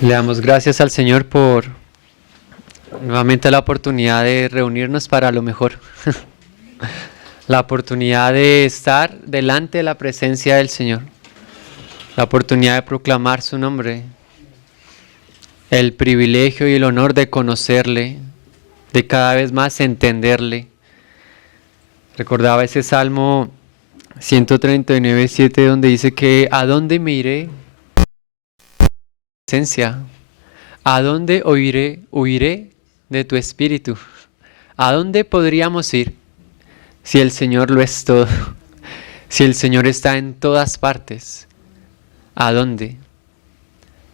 Le damos gracias al Señor por nuevamente la oportunidad de reunirnos para lo mejor. La oportunidad de estar delante de la presencia del Señor. La oportunidad de proclamar su nombre. El privilegio y el honor de conocerle, de cada vez más entenderle. Recordaba ese Salmo 139:7 donde dice que ¿a dónde me iré? Presencia. ¿A dónde huiré de tu espíritu? ¿A dónde podríamos ir si el Señor lo es todo? Si el Señor está en todas partes, ¿a dónde?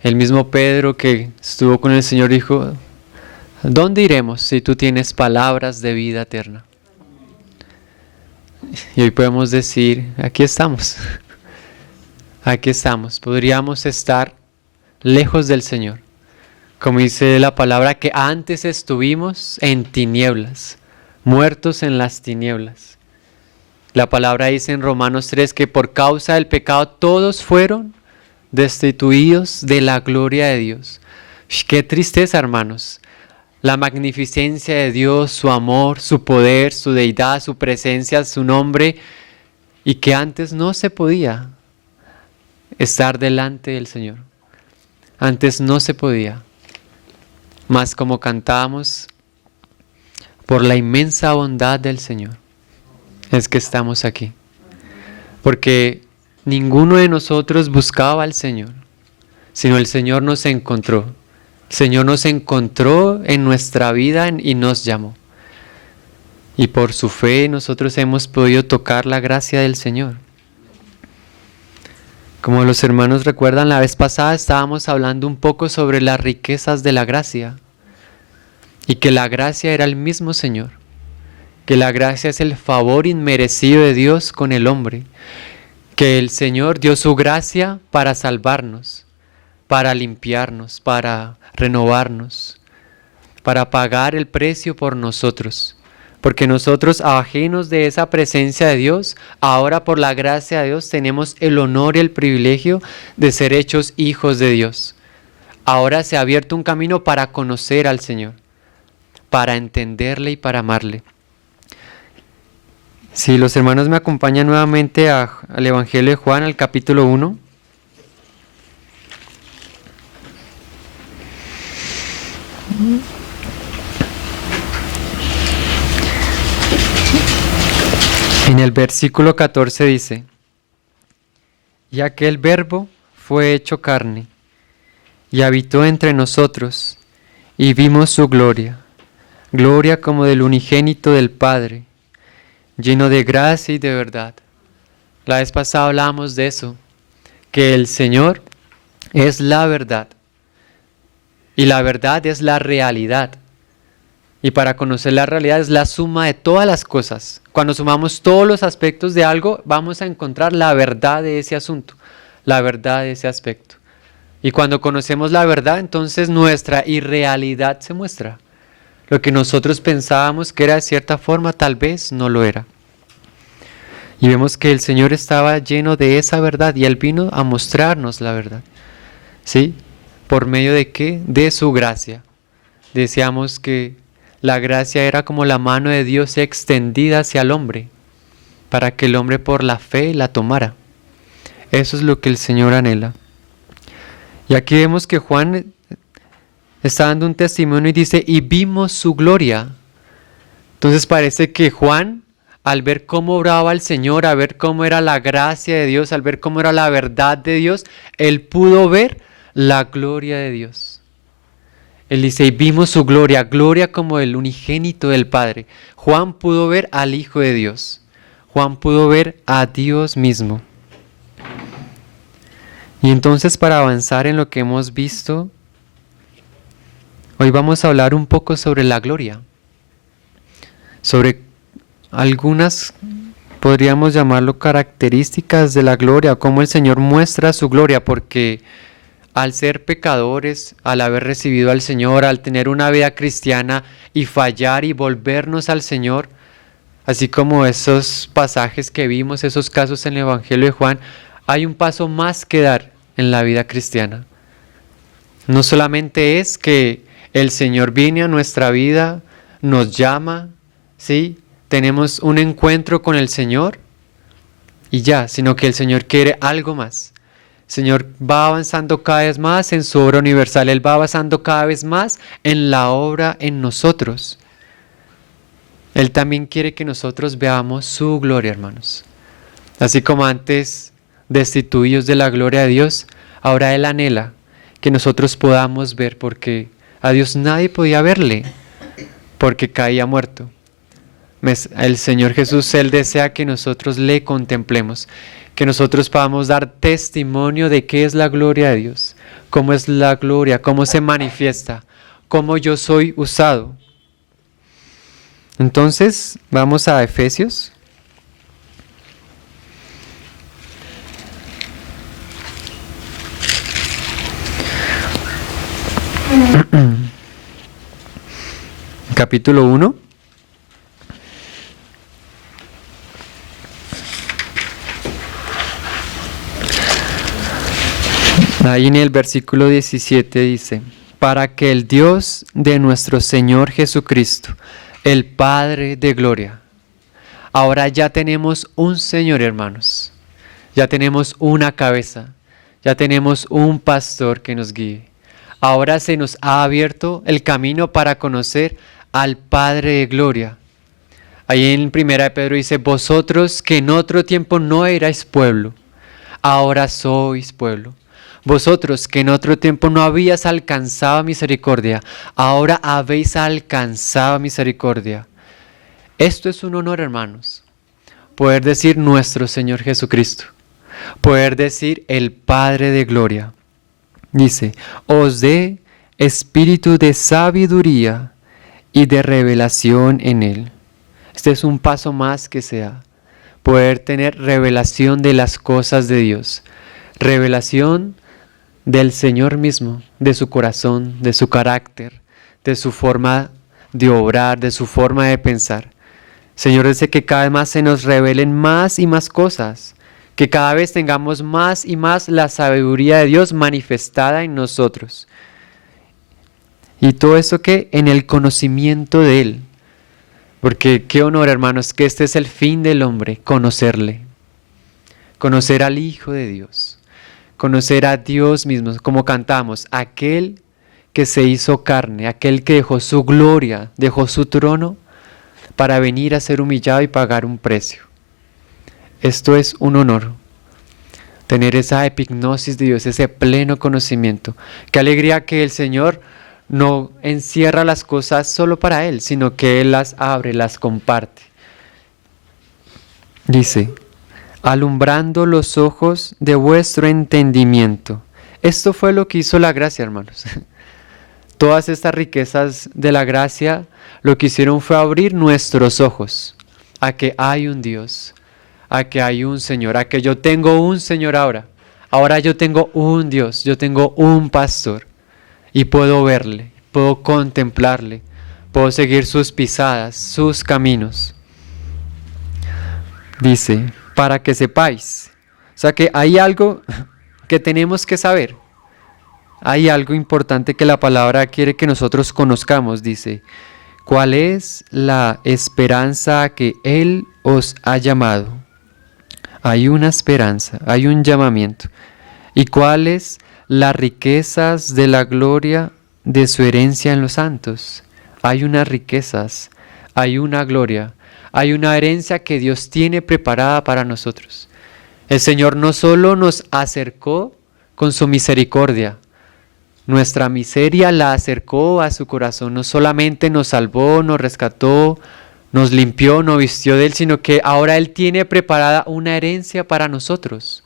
El mismo Pedro que estuvo con el Señor dijo, ¿dónde iremos si tú tienes palabras de vida eterna? Y hoy podemos decir, aquí estamos. Aquí estamos. Podríamos estar lejos del Señor. Como dice la palabra, que antes estuvimos en tinieblas, muertos en las tinieblas. La palabra dice en Romanos 3 que por causa del pecado todos fueron destituidos de la gloria de Dios. Qué tristeza, hermanos. La magnificencia de Dios, su amor, su poder, su deidad, su presencia, su nombre, y que antes no se podía estar delante del Señor. Antes no se podía. Mas como cantábamos, por la inmensa bondad del Señor, es que estamos aquí. Porque ninguno de nosotros buscaba al Señor, sino el Señor nos encontró. El Señor nos encontró en nuestra vida y nos llamó. Y por su fe nosotros hemos podido tocar la gracia del Señor. Como los hermanos recuerdan, la vez pasada estábamos hablando un poco sobre las riquezas de la gracia. Y que la gracia era el mismo Señor. Que la gracia es el favor inmerecido de Dios con el hombre. Que el Señor dio su gracia para salvarnos, para limpiarnos, para renovarnos, para pagar el precio por nosotros. Porque nosotros, ajenos de esa presencia de Dios, ahora por la gracia de Dios tenemos el honor y el privilegio de ser hechos hijos de Dios. Ahora se ha abierto un camino para conocer al Señor, para entenderle y para amarle. Si los hermanos me acompañan nuevamente al Evangelio de Juan, al capítulo 1. En el versículo 14 dice, y aquel verbo fue hecho carne, y habitó entre nosotros, y vimos su gloria, gloria como del unigénito del Padre, lleno de gracia y de verdad. La vez pasada hablábamos de eso, que el Señor es la verdad, y la verdad es la realidad. Y para conocer la realidad es la suma de todas las cosas. Cuando sumamos todos los aspectos de algo, vamos a encontrar la verdad de ese asunto, la verdad de ese aspecto. Y cuando conocemos la verdad, entonces nuestra irrealidad se muestra. Lo que nosotros pensábamos que era de cierta forma, tal vez no lo era. Y vemos que el Señor estaba lleno de esa verdad y Él vino a mostrarnos la verdad. ¿Sí? ¿Por medio de qué? De su gracia. Decíamos que la gracia era como la mano de Dios extendida hacia el hombre, para que el hombre por la fe la tomara. Eso es lo que el Señor anhela. Y aquí vemos que Juan está dando un testimonio y dice, y vimos su gloria. Entonces parece que Juan, al ver cómo obraba el Señor, al ver cómo era la gracia de Dios, al ver cómo era la verdad de Dios, él pudo ver la gloria de Dios. Él dice, y vimos su gloria, gloria como el unigénito del Padre. Juan pudo ver al Hijo de Dios. Juan pudo ver a Dios mismo. Y entonces para avanzar en lo que hemos visto, hoy vamos a hablar un poco sobre la gloria. Sobre algunas, podríamos llamarlo características de la gloria, cómo el Señor muestra su gloria, porque al ser pecadores, al haber recibido al Señor, al tener una vida cristiana y fallar y volvernos al Señor, así como esos pasajes que vimos, esos casos en el Evangelio de Juan, hay un paso más que dar en la vida cristiana. No solamente es que el Señor viene a nuestra vida, nos llama, ¿sí? Tenemos un encuentro con el Señor y ya, sino que el Señor quiere algo más. El Señor va avanzando cada vez más en su obra universal, Él va avanzando cada vez más en la obra en nosotros. Él también quiere que nosotros veamos su gloria, hermanos. Así como antes destituidos de la gloria de Dios, ahora Él anhela que nosotros podamos ver, porque a Dios nadie podía verle, porque caía muerto. El Señor Jesús, Él desea que nosotros le contemplemos, que nosotros podamos dar testimonio de qué es la gloria de Dios, cómo es la gloria, cómo se manifiesta, cómo yo soy usado. Entonces, vamos a Efesios. Capítulo 1. Ahí en el versículo 17 dice: para que el Dios de nuestro Señor Jesucristo, el Padre de gloria. Ahora ya tenemos un Señor, hermanos. Ya tenemos una cabeza. Ya tenemos un pastor que nos guíe. Ahora se nos ha abierto el camino para conocer al Padre de gloria. Ahí en 1 de Pedro dice: vosotros que en otro tiempo no erais pueblo, ahora sois pueblo. Vosotros que en otro tiempo no habíais alcanzado misericordia, ahora habéis alcanzado misericordia. Esto es un honor, hermanos, poder decir nuestro Señor Jesucristo, poder decir el Padre de gloria. Dice: os dé espíritu de sabiduría y de revelación en Él. Este es un paso más que se da, poder tener revelación de las cosas de Dios, revelación del Señor mismo, de su corazón, de su carácter, de su forma de obrar, de su forma de pensar. Señor, dice que cada vez más se nos revelen más y más cosas, que cada vez tengamos más y más la sabiduría de Dios manifestada en nosotros. Y todo eso que en el conocimiento de Él. Porque qué honor, hermanos, que este es el fin del hombre, conocerle. Conocer al Hijo de Dios. Conocer a Dios mismo, como cantamos, aquel que se hizo carne, aquel que dejó su gloria, dejó su trono para venir a ser humillado y pagar un precio. Esto es un honor, tener esa epignosis de Dios, ese pleno conocimiento. Qué alegría que el Señor no encierra las cosas solo para Él, sino que Él las abre, las comparte. Dice: alumbrando los ojos de vuestro entendimiento. Esto fue lo que hizo la gracia, hermanos. Todas estas riquezas de la gracia lo que hicieron fue abrir nuestros ojos a que hay un Dios, a que hay un Señor, a que yo tengo un Señor ahora. Ahora yo tengo un Dios, yo tengo un pastor y puedo verle, puedo contemplarle, puedo seguir sus pisadas, sus caminos. Dice: para que sepáis. O sea que hay algo que tenemos que saber. Hay algo importante que la palabra quiere que nosotros conozcamos. Dice: ¿cuál es la esperanza a que Él os ha llamado? Hay una esperanza, hay un llamamiento. ¿Y cuáles las riquezas de la gloria de su herencia en los santos? Hay unas riquezas, hay una gloria. Hay una herencia que Dios tiene preparada para nosotros. El Señor no solo nos acercó con su misericordia, nuestra miseria la acercó a su corazón. No solamente nos salvó, nos rescató, nos limpió, nos vistió de Él, sino que ahora Él tiene preparada una herencia para nosotros.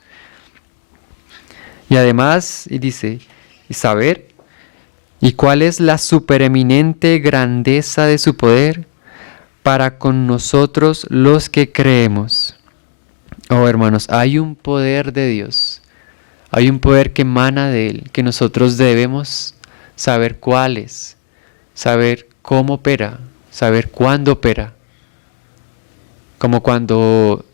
Y además, y dice, y saber, ¿y cuál es la supereminente grandeza de su poder para con nosotros los que creemos? Oh, hermanos, hay un poder de Dios, hay un poder que emana de Él, que nosotros debemos saber cuál es, saber cómo opera, saber cuándo opera. Como cuando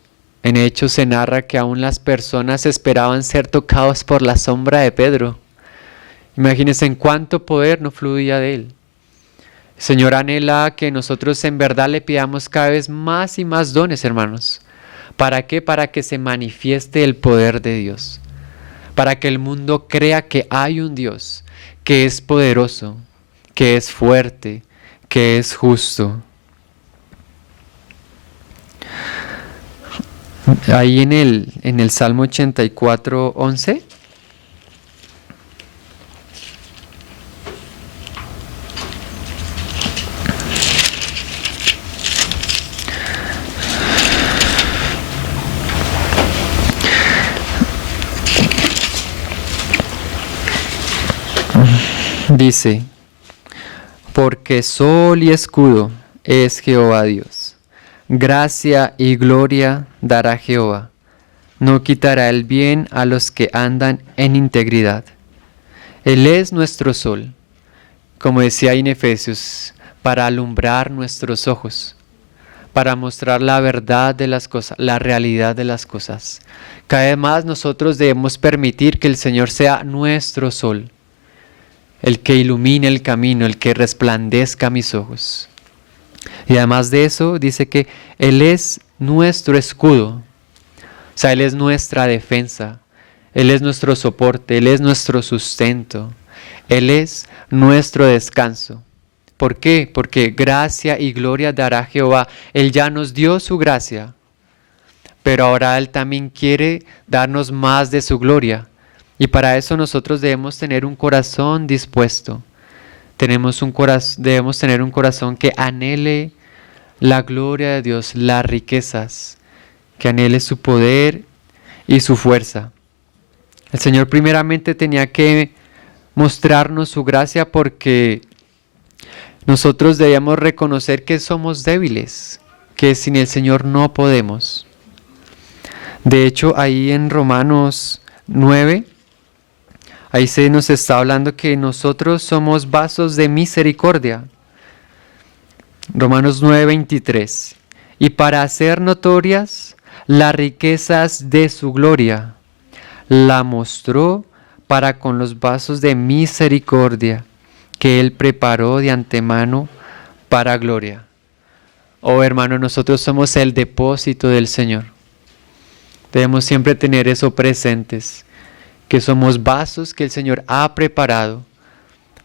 en Hechos se narra que aún las personas esperaban ser tocados por la sombra de Pedro, Imagínense en cuánto poder no fluía de Él. El Señor anhela que nosotros en verdad le pidamos cada vez más y más dones, hermanos. ¿Para qué? Para que se manifieste el poder de Dios. Para que el mundo crea que hay un Dios que es poderoso, que es fuerte, que es justo. Ahí en el Salmo 84, 11. Dice, porque sol y escudo es Jehová Dios. Gracia y gloria dará Jehová. No quitará el bien a los que andan en integridad. Él es nuestro sol, como decía en Efesios, para alumbrar nuestros ojos, para mostrar la verdad de las cosas, la realidad de las cosas. Cada vez más nosotros debemos permitir que el Señor sea nuestro sol, el que ilumine el camino, el que resplandezca mis ojos. Y además de eso, dice que Él es nuestro escudo. O sea, Él es nuestra defensa. Él es nuestro soporte. Él es nuestro sustento. Él es nuestro descanso. ¿Por qué? Porque gracia y gloria dará Jehová. Él ya nos dio su gracia, pero ahora Él también quiere darnos más de su gloria. Y para eso nosotros debemos tener un corazón dispuesto. Debemos tener un corazón que anhele la gloria de Dios, las riquezas, que anhele su poder y su fuerza. El Señor primeramente tenía que mostrarnos su gracia porque nosotros debíamos reconocer que somos débiles, que sin el Señor no podemos. De hecho, ahí en Romanos 9, ahí se nos está hablando que nosotros somos vasos de misericordia. Romanos 9:23. Y para hacer notorias las riquezas de su gloria, la mostró para con los vasos de misericordia que Él preparó de antemano para gloria. Oh hermano, nosotros somos el depósito del Señor. Debemos siempre tener eso presentes, que somos vasos que el Señor ha preparado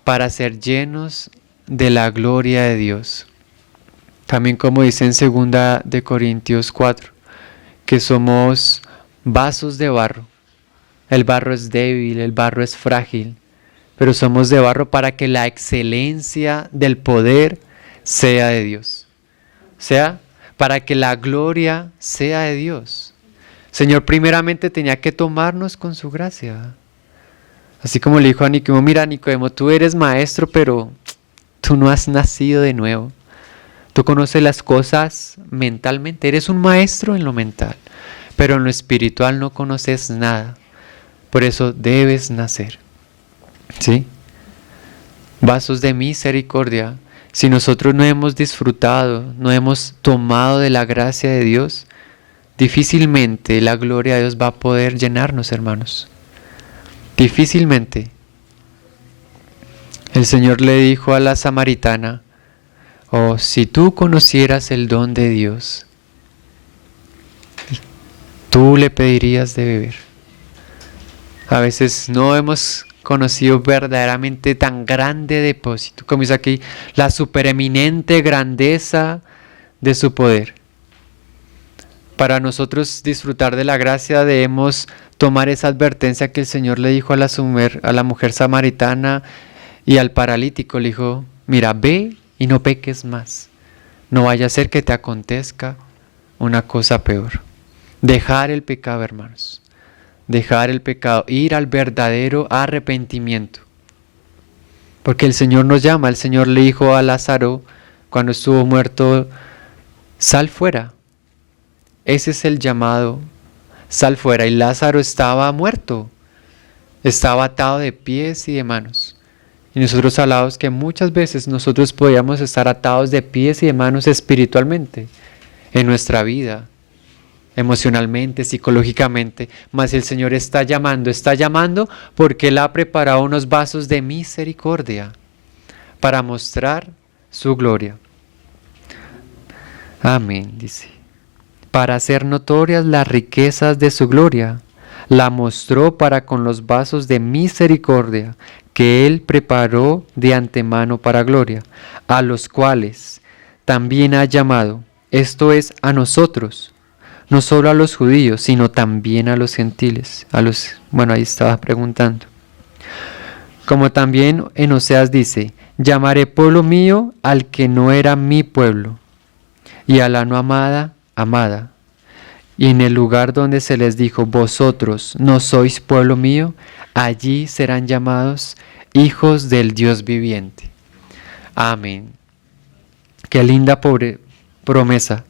para ser llenos de la gloria de Dios. También como dice en 2 de Corintios 4, que somos vasos de barro. El barro es débil, el barro es frágil, pero somos de barro para que la excelencia del poder sea de Dios. O sea, para que la gloria sea de Dios. Señor primeramente tenía que tomarnos con su gracia. Así como le dijo a Nicodemo, mira Nicodemo, tú eres maestro, pero tú no has nacido de nuevo. Tú conoces las cosas mentalmente, eres un maestro en lo mental, pero en lo espiritual no conoces nada. Por eso debes nacer. ¿Sí? Vasos de misericordia. Si nosotros no hemos disfrutado, no hemos tomado de la gracia de Dios, difícilmente la gloria de Dios va a poder llenarnos, hermanos. Difícilmente. El Señor le dijo a la samaritana, oh, si tú conocieras el don de Dios, tú le pedirías de beber. A veces no hemos conocido verdaderamente tan grande depósito, como dice aquí, la supereminente grandeza de su poder. Para nosotros disfrutar de la gracia debemos tomar esa advertencia que el Señor le dijo a la mujer samaritana y al paralítico. Le dijo, mira, ve y no peques más. No vaya a ser que te acontezca una cosa peor. Dejar el pecado, hermanos. Dejar el pecado, ir al verdadero arrepentimiento. Porque el Señor nos llama, el Señor le dijo a Lázaro cuando estuvo muerto, sal fuera. Ese es el llamado, sal fuera. Y Lázaro estaba muerto, estaba atado de pies y de manos. Y nosotros hablamos que muchas veces nosotros podíamos estar atados de pies y de manos espiritualmente en nuestra vida. emocionalmente, psicológicamente, mas el Señor está llamando porque Él ha preparado unos vasos de misericordia para mostrar su gloria. Amén, dice. Para hacer notorias las riquezas de su gloria, la mostró para con los vasos de misericordia que Él preparó de antemano para gloria, a los cuales también ha llamado, esto es, a nosotros, no solo a los judíos, sino también a los gentiles, bueno, ahí estaba preguntando. Como también en Oseas dice, llamaré pueblo mío al que no era mi pueblo, y a la no amada, amada. Y en el lugar donde se les dijo, vosotros no sois pueblo mío, allí serán llamados hijos del Dios viviente. Amén. Qué linda promesa,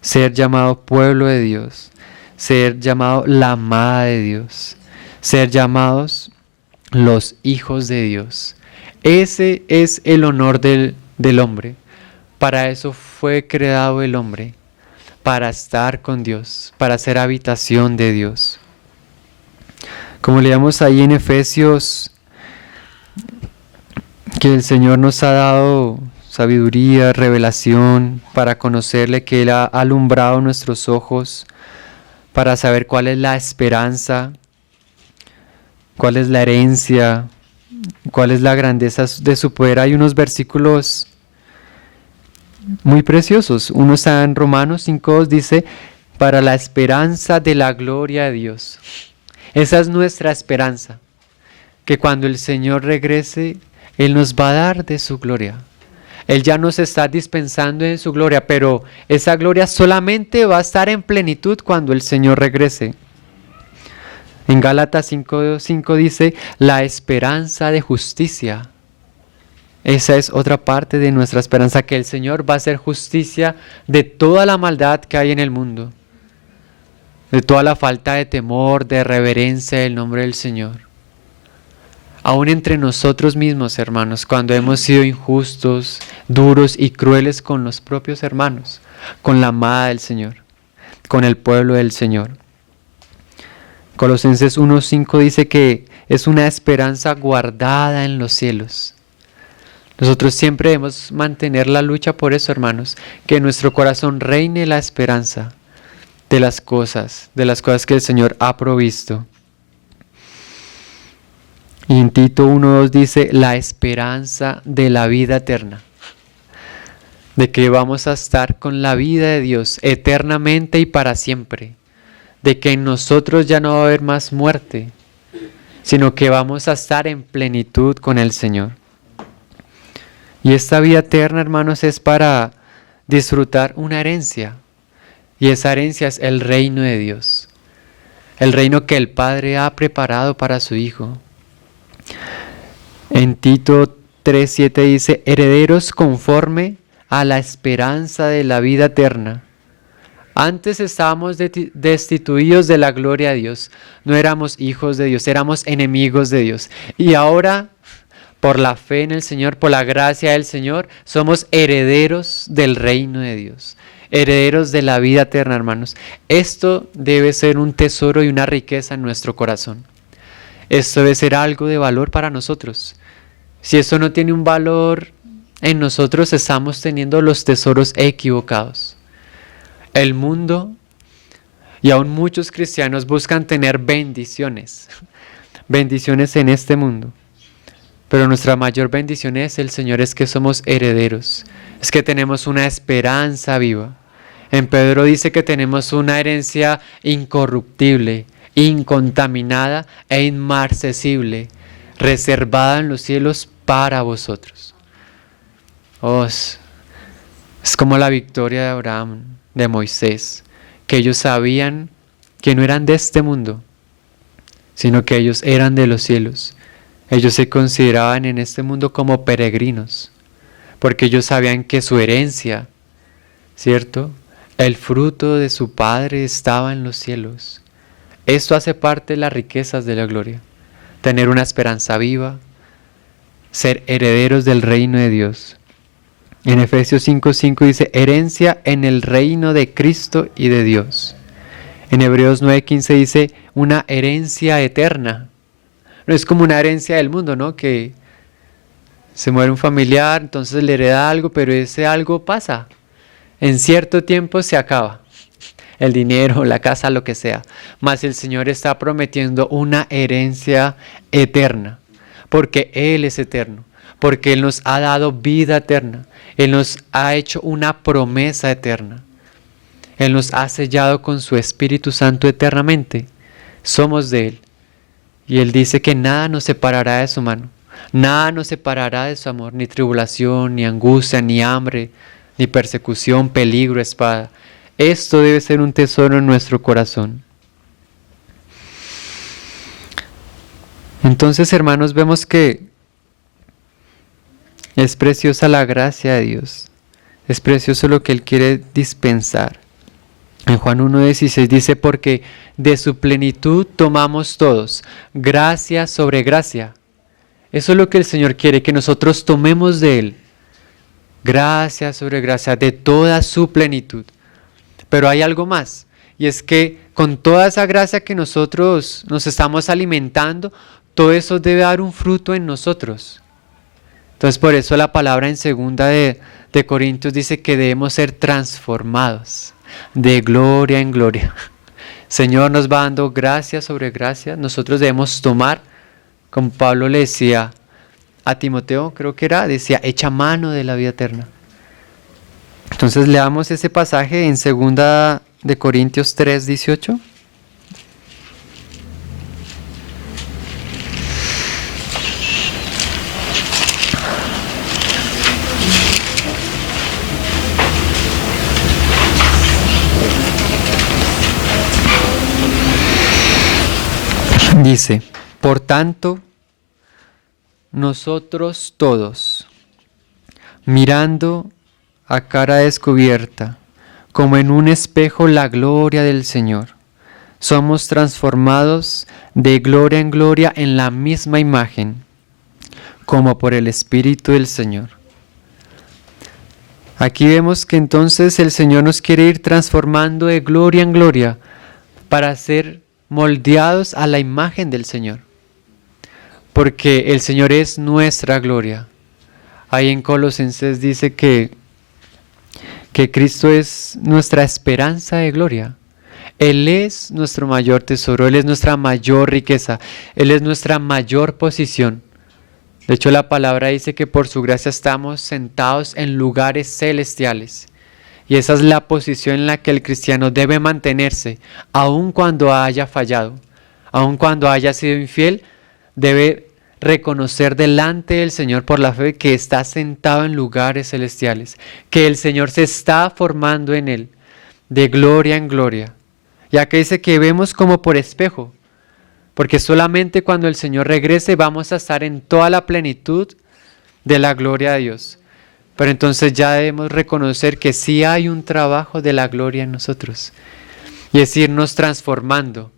ser llamado pueblo de Dios, ser llamado la amada de Dios, ser llamados los hijos de Dios. Ese es el honor del hombre. Para eso fue creado el hombre, para estar con Dios, para ser habitación de Dios. Como leíamos ahí en Efesios, que el Señor nos ha dado sabiduría, revelación, para conocerle, que Él ha alumbrado nuestros ojos, para saber cuál es la esperanza, cuál es la herencia, cuál es la grandeza de su poder. Hay unos versículos muy preciosos. Uno está en Romanos 5:2, dice, para la esperanza de la gloria de Dios. Esa es nuestra esperanza, que cuando el Señor regrese, Él nos va a dar de su gloria. Él ya nos está dispensando en su gloria, pero esa gloria solamente va a estar en plenitud cuando el Señor regrese. En Gálatas 5:5 dice, la esperanza de justicia. Esa es otra parte de nuestra esperanza, que el Señor va a hacer justicia de toda la maldad que hay en el mundo, de toda la falta de temor, de reverencia del nombre del Señor. Aún entre nosotros mismos, hermanos, cuando hemos sido injustos, duros y crueles con los propios hermanos, con la amada del Señor, con el pueblo del Señor. Colosenses 1:5 dice que es una esperanza guardada en los cielos. Nosotros siempre debemos mantener la lucha por eso, hermanos, que en nuestro corazón reine la esperanza de las cosas que el Señor ha provisto. Y en Tito 1:2 dice, la esperanza de la vida eterna, de que vamos a estar con la vida de Dios eternamente y para siempre, de que en nosotros ya no va a haber más muerte, sino que vamos a estar en plenitud con el Señor. Y esta vida eterna, hermanos, es para disfrutar una herencia. Y esa herencia es el reino de Dios. El reino que el Padre ha preparado para su Hijo. En Tito 3:7 dice, herederos conforme a la esperanza de la vida eterna. Antes estábamos destituidos de la gloria de Dios. No éramos hijos de Dios, éramos enemigos de Dios. Y ahora, por la fe en el Señor, por la gracia del Señor, somos herederos del reino de Dios, herederos de la vida eterna, hermanos. Esto debe ser un tesoro y una riqueza en nuestro corazón. Esto debe ser algo de valor para nosotros. Si eso no tiene un valor en nosotros, estamos teniendo los tesoros equivocados. El mundo y aún muchos cristianos buscan tener bendiciones en este mundo. Pero nuestra mayor bendición es el Señor, es que somos herederos, es que tenemos una esperanza viva. En Pedro dice que tenemos una herencia incorruptible, incontaminada e inmarcesible, reservada en los cielos para vosotros. Es como la victoria de Abraham, de Moisés, que ellos sabían que no eran de este mundo, sino que ellos eran de los cielos. Ellos se consideraban en este mundo como peregrinos, porque ellos sabían que su herencia, ¿cierto? El fruto de su Padre estaba en los cielos. Esto hace parte de las riquezas de la gloria. Tener una esperanza viva, ser herederos del reino de Dios. En Efesios 5:5 dice, herencia en el reino de Cristo y de Dios. En Hebreos 9:15 dice una herencia eterna. No es como una herencia del mundo, ¿no? Que se muere un familiar, entonces le hereda algo, pero ese algo pasa. En cierto tiempo se acaba. El dinero, la casa, lo que sea. Mas el Señor está prometiendo una herencia eterna, porque Él es eterno, porque Él nos ha dado vida eterna, Él nos ha hecho una promesa eterna, Él nos ha sellado con su Espíritu Santo eternamente. Somos de Él. Y Él dice que nada nos separará de su mano, nada nos separará de su amor, ni tribulación, ni angustia, ni hambre, ni persecución, peligro, espada. Esto debe ser un tesoro en nuestro corazón. Entonces, hermanos, vemos que es preciosa la gracia de Dios. Es precioso lo que Él quiere dispensar. En Juan 1:16 dice, porque de su plenitud tomamos todos, gracia sobre gracia. Eso es lo que el Señor quiere, que nosotros tomemos de Él. Gracia sobre gracia, de toda su plenitud. Pero hay algo más, y es que con toda esa gracia que nosotros nos estamos alimentando, todo eso debe dar un fruto en nosotros. Entonces por eso la palabra en 2 Corintios dice que debemos ser transformados de gloria en gloria. Señor nos va dando gracia sobre gracia, nosotros debemos tomar, como Pablo le decía a Timoteo, creo que era, decía, echa mano de la vida eterna. Entonces leamos ese pasaje en 2 Corintios 3:18. Dice, por tanto, nosotros todos, mirando a cara descubierta, como en un espejo la gloria del Señor, somos transformados de gloria en gloria en la misma imagen, como por el Espíritu del Señor. Aquí vemos que entonces el Señor nos quiere ir transformando de gloria en gloria para ser moldeados a la imagen del Señor, porque el Señor es nuestra gloria. Ahí en Colosenses dice que Cristo es nuestra esperanza de gloria. Él es nuestro mayor tesoro, Él es nuestra mayor riqueza, Él es nuestra mayor posición. De hecho, la palabra dice que por su gracia estamos sentados en lugares celestiales. Y esa es la posición en la que el cristiano debe mantenerse, aun cuando haya fallado, aun cuando haya sido infiel, debe reconocer delante del Señor por la fe que está sentado en lugares celestiales, que el Señor se está formando en él, de gloria en gloria. Ya que dice que vemos como por espejo, porque solamente cuando el Señor regrese vamos a estar en toda la plenitud de la gloria de Dios. Pero entonces ya debemos reconocer que sí hay un trabajo de la gloria en nosotros. Y es irnos transformando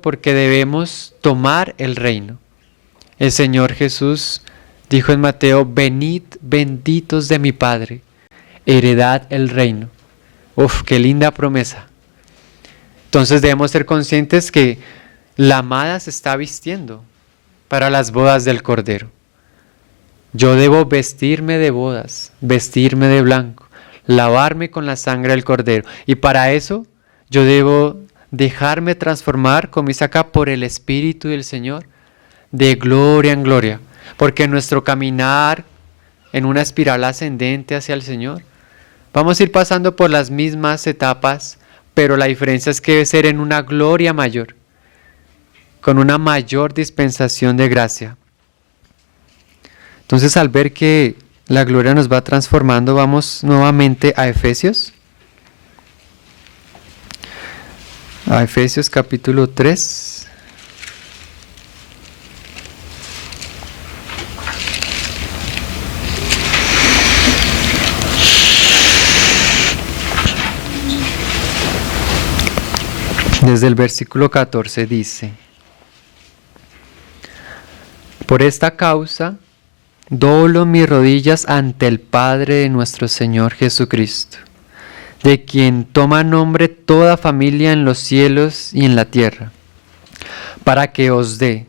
porque debemos tomar el reino. El Señor Jesús dijo en Mateo, venid benditos de mi Padre, heredad el reino. Uf, qué linda promesa. Entonces debemos ser conscientes que la amada se está vistiendo para las bodas del Cordero. Yo debo vestirme de bodas, vestirme de blanco, lavarme con la sangre del Cordero. Y para eso yo debo dejarme transformar, como dice acá, por el Espíritu del Señor, de gloria en gloria. Porque en nuestro caminar en una espiral ascendente hacia el Señor, vamos a ir pasando por las mismas etapas, pero la diferencia es que debe ser en una gloria mayor, con una mayor dispensación de gracia. Entonces, al ver que la gloria nos va transformando, vamos nuevamente a Efesios. A Efesios capítulo 3. Desde el versículo 14 dice, por esta causa doblo mis rodillas ante el Padre de nuestro Señor Jesucristo, de quien toma nombre toda familia en los cielos y en la tierra, para que os dé.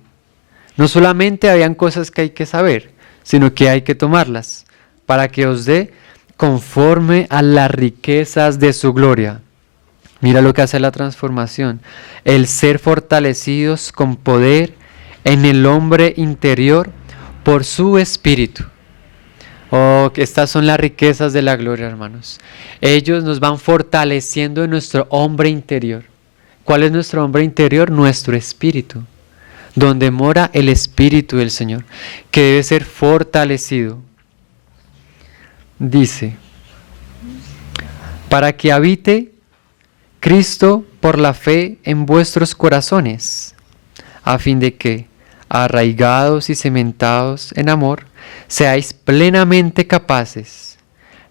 No solamente habían cosas que hay que saber, sino que hay que tomarlas, para que os dé conforme a las riquezas de su gloria. Mira lo que hace la transformación. El ser fortalecidos con poder en el hombre interior por su espíritu. Oh, que estas son las riquezas de la gloria, hermanos. Ellos nos van fortaleciendo en nuestro hombre interior. ¿Cuál es nuestro hombre interior? Nuestro espíritu, donde mora el Espíritu del Señor, que debe ser fortalecido. Dice, para que habite Cristo por la fe en vuestros corazones, a fin de que, arraigados y cimentados en amor, seáis plenamente capaces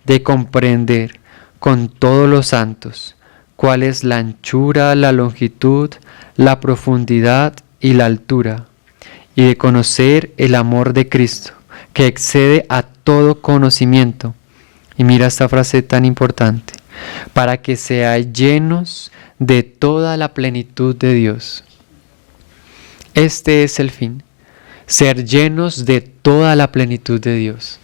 de comprender con todos los santos cuál es la anchura, la longitud, la profundidad y la altura, y de conocer el amor de Cristo, que excede a todo conocimiento. Y mira esta frase tan importante, para que seáis llenos de toda la plenitud de Dios. Este es el fin, ser llenos de toda la plenitud de Dios,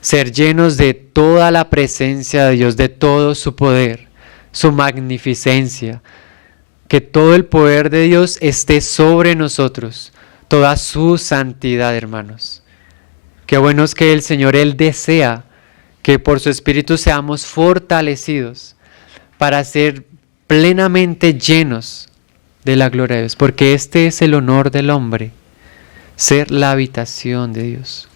ser llenos de toda la presencia de Dios, de todo su poder, su magnificencia, que todo el poder de Dios esté sobre nosotros, toda su santidad, hermanos. Qué bueno es que el Señor, Él desea que por su Espíritu seamos fortalecidos para ser plenamente llenos de la gloria de Dios, porque este es el honor del hombre, ser la habitación de Dios.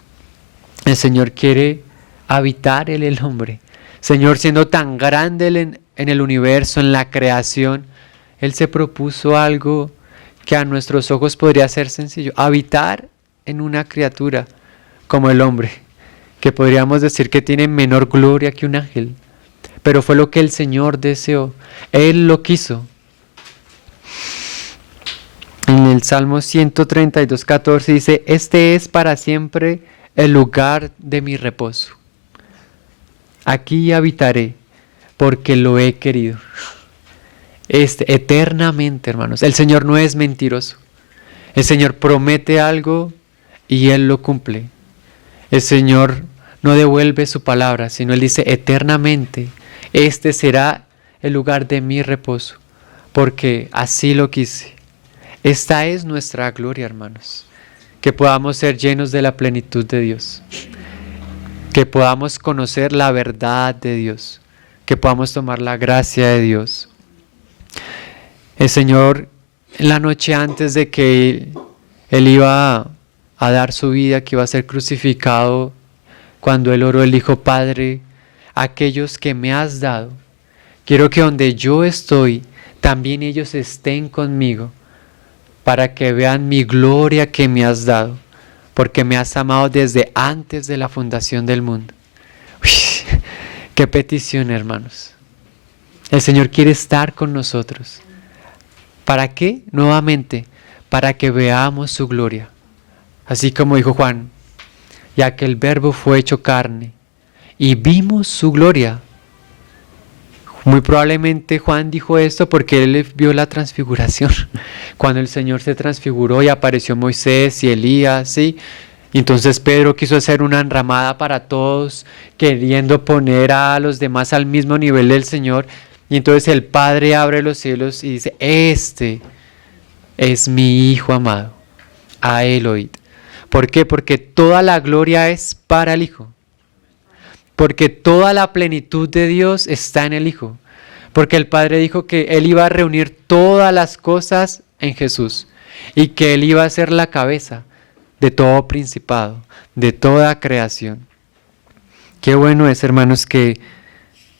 El Señor quiere habitar en el hombre. Señor, siendo tan grande en el universo, en la creación, Él se propuso algo que a nuestros ojos podría ser sencillo, habitar en una criatura como el hombre, que podríamos decir que tiene menor gloria que un ángel, pero fue lo que el Señor deseó, Él lo quiso. En el Salmo 132:14 dice, este es para siempre el lugar de mi reposo. Aquí habitaré porque lo he querido. Eternamente, hermanos. El Señor no es mentiroso. El Señor promete algo y Él lo cumple. El Señor no devuelve su palabra, sino Él dice eternamente, este será el lugar de mi reposo, porque así lo quise. Esta es nuestra gloria, hermanos, que podamos ser llenos de la plenitud de Dios, que podamos conocer la verdad de Dios, que podamos tomar la gracia de Dios. El Señor, la noche antes de que Él iba a dar su vida, que iba a ser crucificado, cuando Él oró, Él dijo, Padre, aquellos que me has dado, quiero que donde yo estoy, también ellos estén conmigo, para que vean mi gloria que me has dado, porque me has amado desde antes de la fundación del mundo. Uy, qué petición, hermanos. El Señor quiere estar con nosotros. ¿Para qué? Nuevamente, para que veamos su gloria. Así como dijo Juan, ya que el Verbo fue hecho carne y vimos su gloria. Muy probablemente Juan dijo esto porque él vio la transfiguración, cuando el Señor se transfiguró y apareció Moisés y Elías, ¿sí? Y entonces Pedro quiso hacer una enramada para todos, queriendo poner a los demás al mismo nivel del Señor. Y entonces el Padre abre los cielos y dice, este es mi Hijo amado, a Él oíd. ¿Por qué? Porque toda la gloria es para el Hijo. Porque toda la plenitud de Dios está en el Hijo. Porque el Padre dijo que Él iba a reunir todas las cosas en Jesús. Y que Él iba a ser la cabeza de todo principado, de toda creación. Qué bueno es, hermanos, que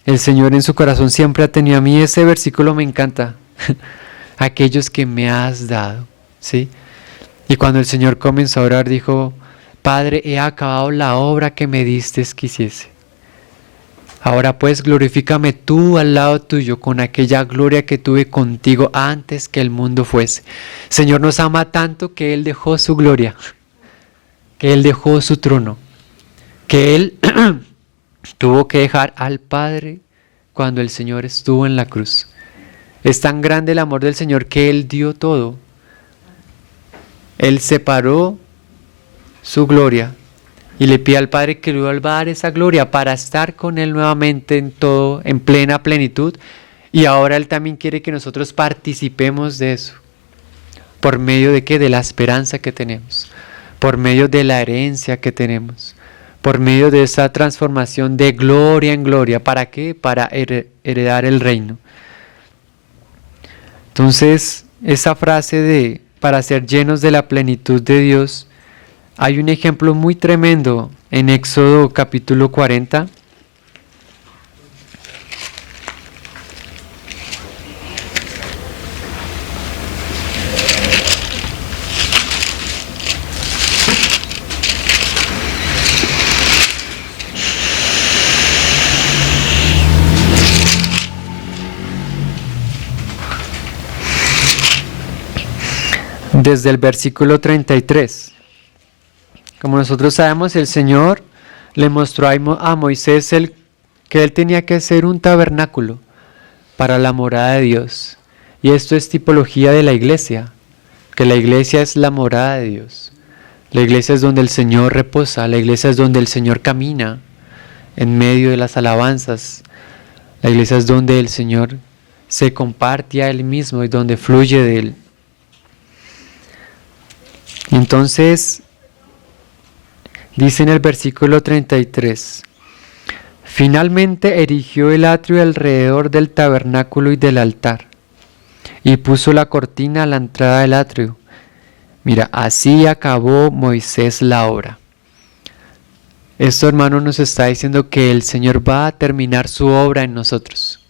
el Señor en su corazón siempre ha tenido. A mí ese versículo me encanta. Aquellos que me has dado, ¿sí? Y cuando el Señor comenzó a orar, dijo, Padre, he acabado la obra que me diste que hiciese. Ahora pues glorifícame tú al lado tuyo con aquella gloria que tuve contigo antes que el mundo fuese. Señor nos ama tanto que Él dejó su gloria, que Él dejó su trono, que Él tuvo que dejar al Padre cuando el Señor estuvo en la cruz. Es tan grande el amor del Señor que Él dio todo. Él separó su gloria y le pide al Padre que le vuelva a dar esa gloria para estar con Él nuevamente en todo, en plena plenitud. Y ahora Él también quiere que nosotros participemos de eso. ¿Por medio de qué? De la esperanza que tenemos. Por medio de la herencia que tenemos. Por medio de esa transformación de gloria en gloria. ¿Para qué? Para heredar el reino. Entonces, esa frase de para ser llenos de la plenitud de Dios, hay un ejemplo muy tremendo en Éxodo capítulo 40. Desde el versículo 33. Como nosotros sabemos, el Señor le mostró a Moisés que él tenía que hacer un tabernáculo para la morada de Dios. Y esto es tipología de la iglesia, que la iglesia es la morada de Dios. La iglesia es donde el Señor reposa, la iglesia es donde el Señor camina en medio de las alabanzas. La iglesia es donde el Señor se comparte a Él mismo y donde fluye de Él. Entonces, dice en el versículo 33, finalmente erigió el atrio alrededor del tabernáculo y del altar, y puso la cortina a la entrada del atrio. Mira, así acabó Moisés la obra. Esto, hermano, nos está diciendo que el Señor va a terminar su obra en nosotros.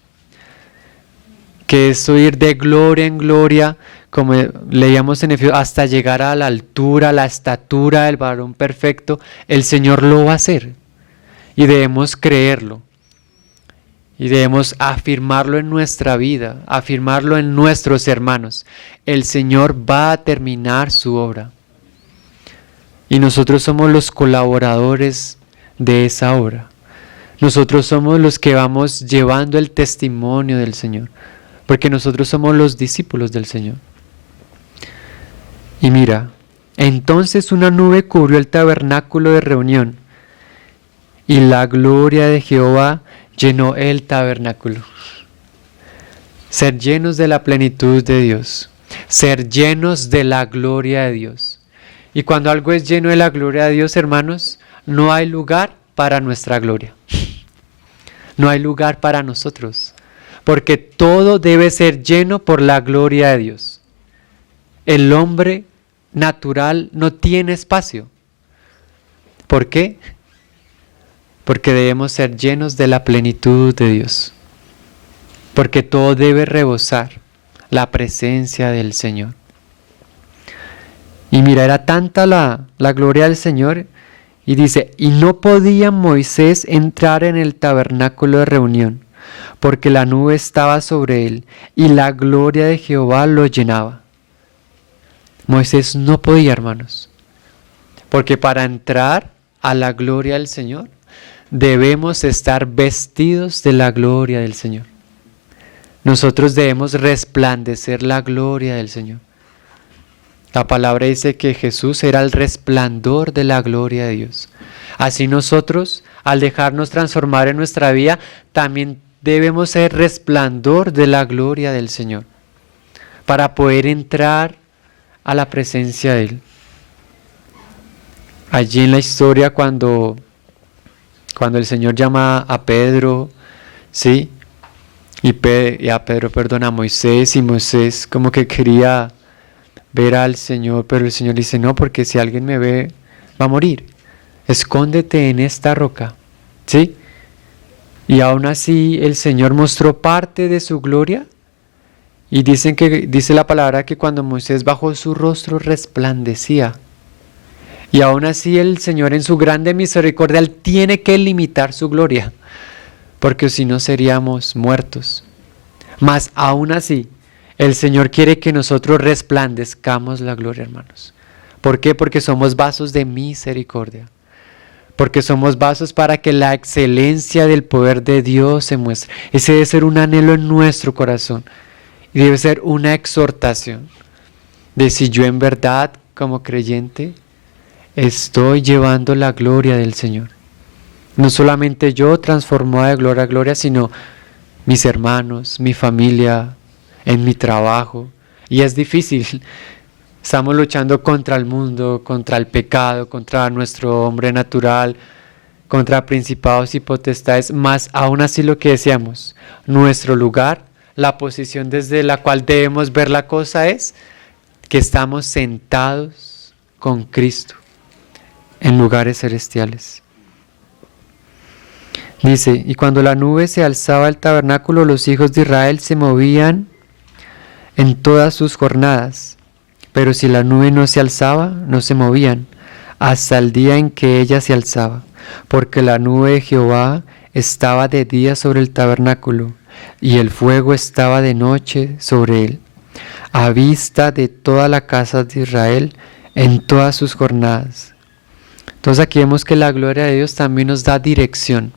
Que es ir de gloria en gloria, como leíamos en Efesios, hasta llegar a la altura, a la estatura del varón perfecto. El Señor lo va a hacer. Y debemos creerlo. Y debemos afirmarlo en nuestra vida, afirmarlo en nuestros hermanos. El Señor va a terminar su obra. Y nosotros somos los colaboradores de esa obra. Nosotros somos los que vamos llevando el testimonio del Señor. Porque nosotros somos los discípulos del Señor. Y mira, entonces una nube cubrió el tabernáculo de reunión. Y la gloria de Jehová llenó el tabernáculo. Ser llenos de la plenitud de Dios. Ser llenos de la gloria de Dios. Y cuando algo es lleno de la gloria de Dios, hermanos, no hay lugar para nuestra gloria. No hay lugar para nosotros. Porque todo debe ser lleno por la gloria de Dios. El hombre natural no tiene espacio. ¿Por qué? Porque debemos ser llenos de la plenitud de Dios. Porque todo debe rebosar la presencia del Señor. Y mira, era tanta la gloria del Señor, y dice, y no podía Moisés entrar en el tabernáculo de reunión, porque la nube estaba sobre él, y la gloria de Jehová lo llenaba. Moisés no podía, hermanos, porque para entrar a la gloria del Señor, debemos estar vestidos de la gloria del Señor. Nosotros debemos resplandecer la gloria del Señor. La palabra dice que Jesús era el resplandor de la gloria de Dios. Así nosotros, al dejarnos transformar en nuestra vida, también debemos ser resplandor de la gloria del Señor, para poder entrar a la presencia de Él. Allí en la historia cuando el Señor llama a Pedro, ¿sí? A Moisés, y Moisés como que quería ver al Señor, pero el Señor dice, no, porque si alguien me ve, va a morir. Escóndete en esta roca, ¿sí? Y aún así el Señor mostró parte de su gloria, y dice la palabra que cuando Moisés bajó su rostro resplandecía. Y aún así el Señor en su grande misericordia, Él tiene que limitar su gloria, porque si no seríamos muertos. Mas aún así, el Señor quiere que nosotros resplandezcamos la gloria, hermanos. ¿Por qué? Porque somos vasos de misericordia. porque somos vasos para que la excelencia del poder de Dios se muestre. Ese debe ser un anhelo en nuestro corazón y debe ser una exhortación de si yo en verdad, como creyente, estoy llevando la gloria del Señor. No solamente yo transformado de gloria a gloria, sino mis hermanos, mi familia, en mi trabajo. Y es difícil. Estamos luchando contra el mundo, contra el pecado, contra nuestro hombre natural, contra principados y potestades, más aún así lo que deseamos. Nuestro lugar, la posición desde la cual debemos ver la cosa es que estamos sentados con Cristo en lugares celestiales. Dice, y cuando la nube se alzaba del tabernáculo, los hijos de Israel se movían en todas sus jornadas, pero si la nube no se alzaba, no se movían, hasta el día en que ella se alzaba, porque la nube de Jehová estaba de día sobre el tabernáculo, y el fuego estaba de noche sobre él, a vista de toda la casa de Israel en todas sus jornadas. Entonces aquí vemos que la gloria de Dios también nos da dirección,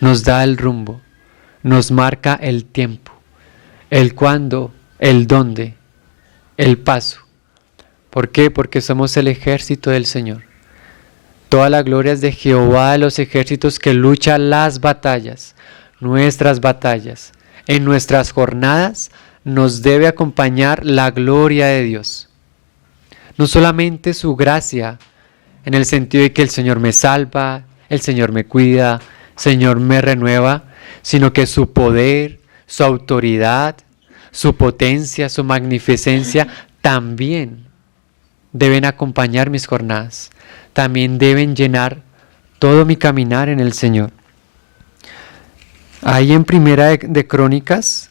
nos da el rumbo, nos marca el tiempo, el cuándo, el dónde, el paso. ¿Por qué? Porque somos el ejército del Señor. Toda la gloria es de Jehová de los ejércitos que lucha las batallas, nuestras batallas. En nuestras jornadas nos debe acompañar la gloria de Dios. No solamente su gracia, en el sentido de que el Señor me salva, el Señor me cuida, el Señor me renueva, sino que su poder, su autoridad, su potencia, su magnificencia también deben acompañar mis jornadas. También deben llenar todo mi caminar en el Señor. Ahí en Primera de Crónicas,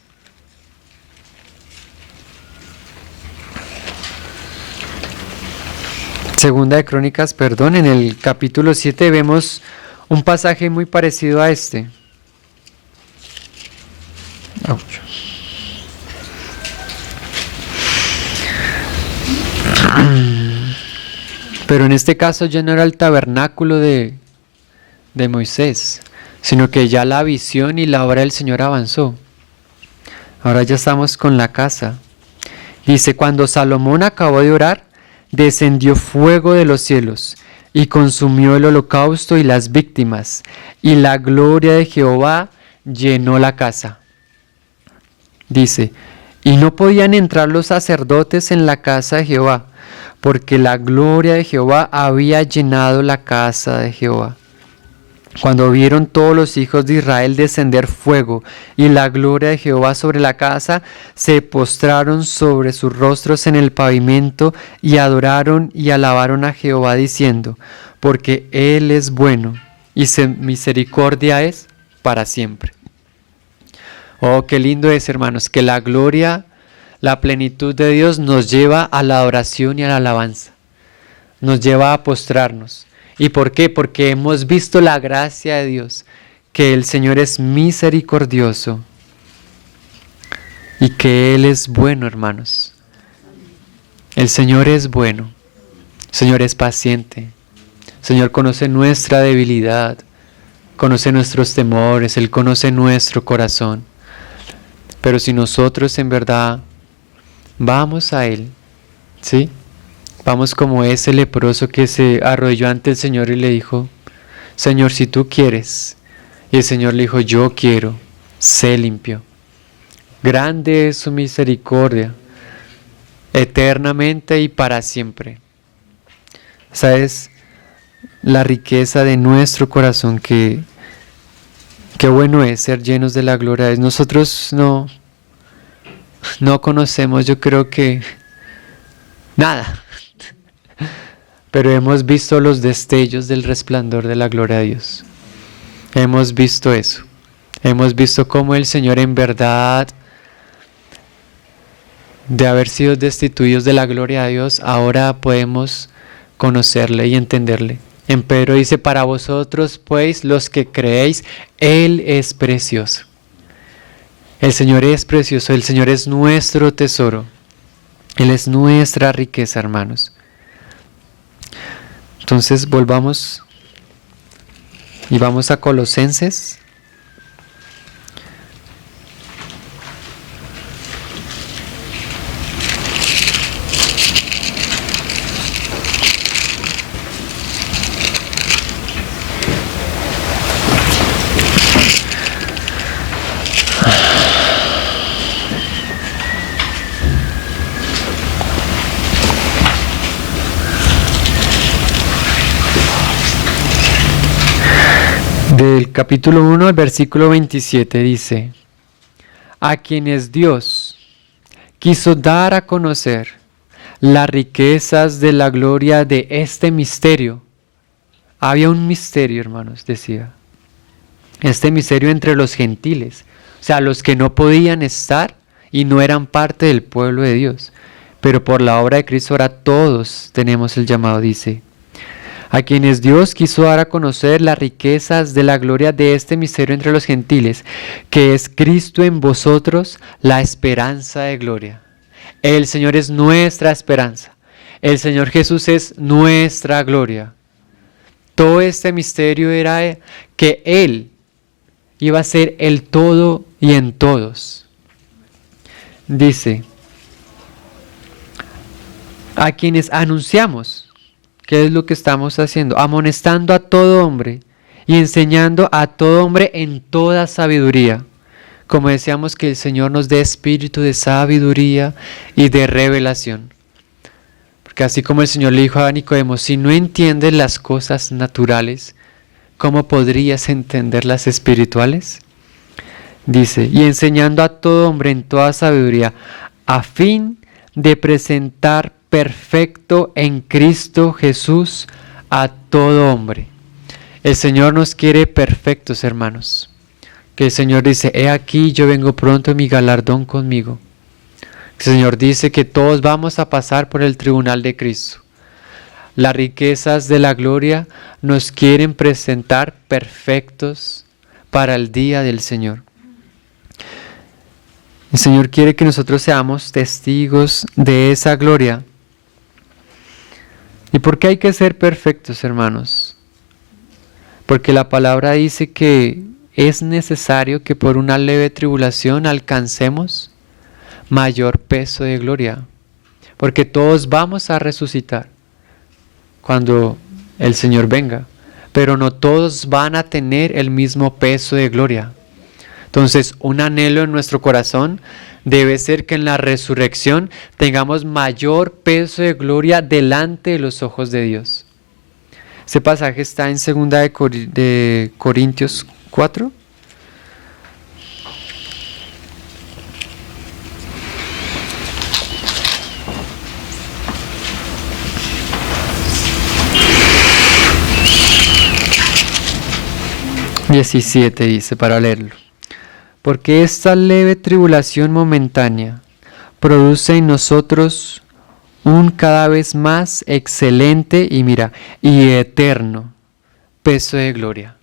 Segunda de Crónicas, perdón, en el capítulo 7 vemos un pasaje muy parecido a este. Ouch. Pero en este caso ya no era el tabernáculo de Moisés, sino que ya la visión y la obra del Señor avanzó. Ahora ya estamos con la casa. Dice, cuando Salomón acabó de orar, descendió fuego de los cielos y consumió el holocausto y las víctimas, y la gloria de Jehová llenó la casa. Dice, y no podían entrar los sacerdotes en la casa de Jehová, porque la gloria de Jehová había llenado la casa de Jehová. Cuando vieron todos los hijos de Israel descender fuego y la gloria de Jehová sobre la casa, se postraron sobre sus rostros en el pavimento y adoraron y alabaron a Jehová diciendo, porque Él es bueno y su misericordia es para siempre. Oh, qué lindo es, hermanos, que la gloria, la plenitud de Dios nos lleva a la adoración y a la alabanza. Nos lleva a postrarnos. ¿Y por qué? Porque hemos visto la gracia de Dios, que el Señor es misericordioso y que Él es bueno, hermanos. El Señor es bueno, el Señor es paciente, el Señor conoce nuestra debilidad, conoce nuestros temores, Él conoce nuestro corazón. Pero si nosotros en verdad vamos a Él, ¿sí? Vamos como ese leproso que se arrodilló ante el Señor y le dijo, Señor, si tú quieres. Y el Señor le dijo, yo quiero, sé limpio. Grande es su misericordia, eternamente y para siempre. ¿Sabes? La riqueza de nuestro corazón, qué bueno es ser llenos de la gloria de Dios. Nosotros no conocemos, yo creo que nada. Pero hemos visto los destellos del resplandor de la gloria de Dios. Hemos visto eso. Hemos visto cómo el Señor en verdad, de haber sido destituidos de la gloria de Dios, ahora podemos conocerle y entenderle. En Pedro dice, para vosotros pues los que creéis, Él es precioso. El Señor es precioso, el Señor es nuestro tesoro. Él es nuestra riqueza, hermanos. Entonces volvamos Y vamos a Colosenses. Del capítulo 1 al versículo 27 dice: a quienes Dios quiso dar a conocer las riquezas de la gloria de este misterio. Había un misterio, hermanos, decía. Este misterio entre los gentiles, o sea, los que no podían estar y no eran parte del pueblo de Dios. Pero por la obra de Cristo ahora todos tenemos el llamado, dice. A quienes Dios quiso dar a conocer las riquezas de la gloria de este misterio entre los gentiles, que es Cristo en vosotros, la esperanza de gloria. El Señor es nuestra esperanza. El Señor Jesús es nuestra gloria. Todo este misterio era que Él iba a ser el todo y en todos. Dice, a quienes anunciamos. ¿Qué es lo que estamos haciendo? Amonestando a todo hombre y enseñando a todo hombre en toda sabiduría. Como decíamos, que el Señor nos dé espíritu de sabiduría y de revelación. Porque así como el Señor le dijo a Nicodemo, si no entiendes las cosas naturales, ¿cómo podrías entender las espirituales? Dice, y enseñando a todo hombre en toda sabiduría, a fin de presentar perfecto en Cristo Jesús a todo hombre. El Señor nos quiere perfectos, hermanos. Que el Señor dice, he aquí yo vengo pronto, mi galardón conmigo. El Señor dice que todos vamos a pasar por el tribunal de Cristo. Las riquezas de la gloria nos quieren presentar perfectos para el día del Señor. El Señor quiere que nosotros seamos testigos de esa gloria. ¿Y por qué hay que ser perfectos, hermanos? Porque la palabra dice que es necesario que por una leve tribulación alcancemos mayor peso de gloria. Porque todos vamos a resucitar cuando el Señor venga, pero no todos van a tener el mismo peso de gloria. Entonces, un anhelo en nuestro corazón debe ser que en la resurrección tengamos mayor peso de gloria delante de los ojos de Dios. Ese pasaje está en 2 de Corintios 4. ...17 dice, para leerlo. Porque esta leve tribulación momentánea produce en nosotros un cada vez más excelente y eterno peso de gloria.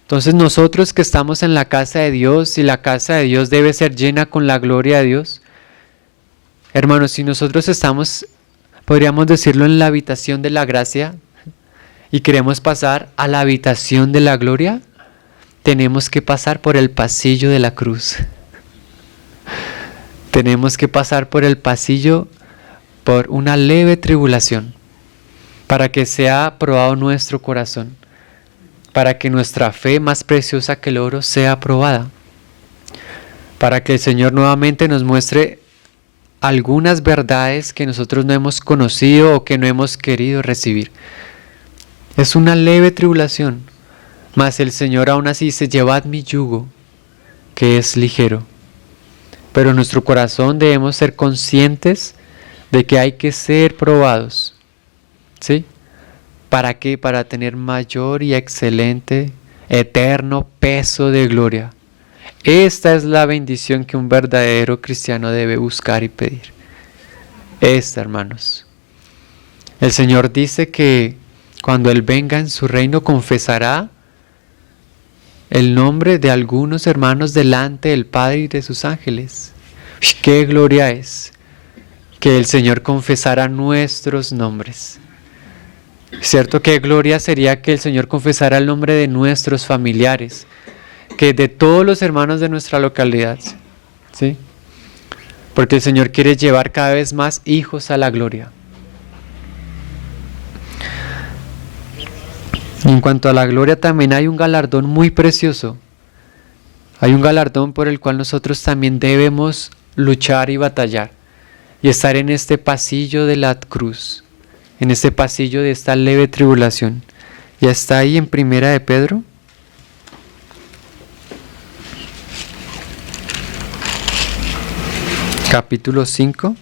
Entonces nosotros que estamos en la casa de Dios, y la casa de Dios debe ser llena con la gloria de Dios, hermanos, si nosotros estamos, podríamos decirlo, en la habitación de la gracia y queremos pasar a la habitación de la gloria, tenemos que pasar por el pasillo de la cruz. Tenemos que pasar por el pasillo, por una leve tribulación, para que sea probado nuestro corazón, para que nuestra fe más preciosa que el oro sea probada, para que el Señor nuevamente nos muestre algunas verdades que nosotros no hemos conocido o que no hemos querido recibir. Es una leve tribulación, mas el Señor aún así dice, llevad mi yugo, que es ligero. Pero en nuestro corazón debemos ser conscientes de que hay que ser probados. ¿Sí? ¿Para qué? Para tener mayor y excelente, eterno peso de gloria. Esta es la bendición que un verdadero cristiano debe buscar y pedir. Esta, hermanos. El Señor dice que cuando Él venga en su reino confesará el nombre de algunos hermanos delante del Padre y de sus ángeles. ¡Qué gloria es! Que el Señor confesara nuestros nombres. ¿Cierto? Qué gloria sería que el Señor confesara el nombre de nuestros familiares, que de todos los hermanos de nuestra localidad, ¿sí? Porque el Señor quiere llevar cada vez más hijos a la gloria. Y en cuanto a la gloria también hay un galardón muy precioso. Hay un galardón por el cual nosotros también debemos luchar y batallar. Y estar en este pasillo de la cruz, en este pasillo de esta leve tribulación. Ya está ahí en Primera de Pedro. Capítulo 5.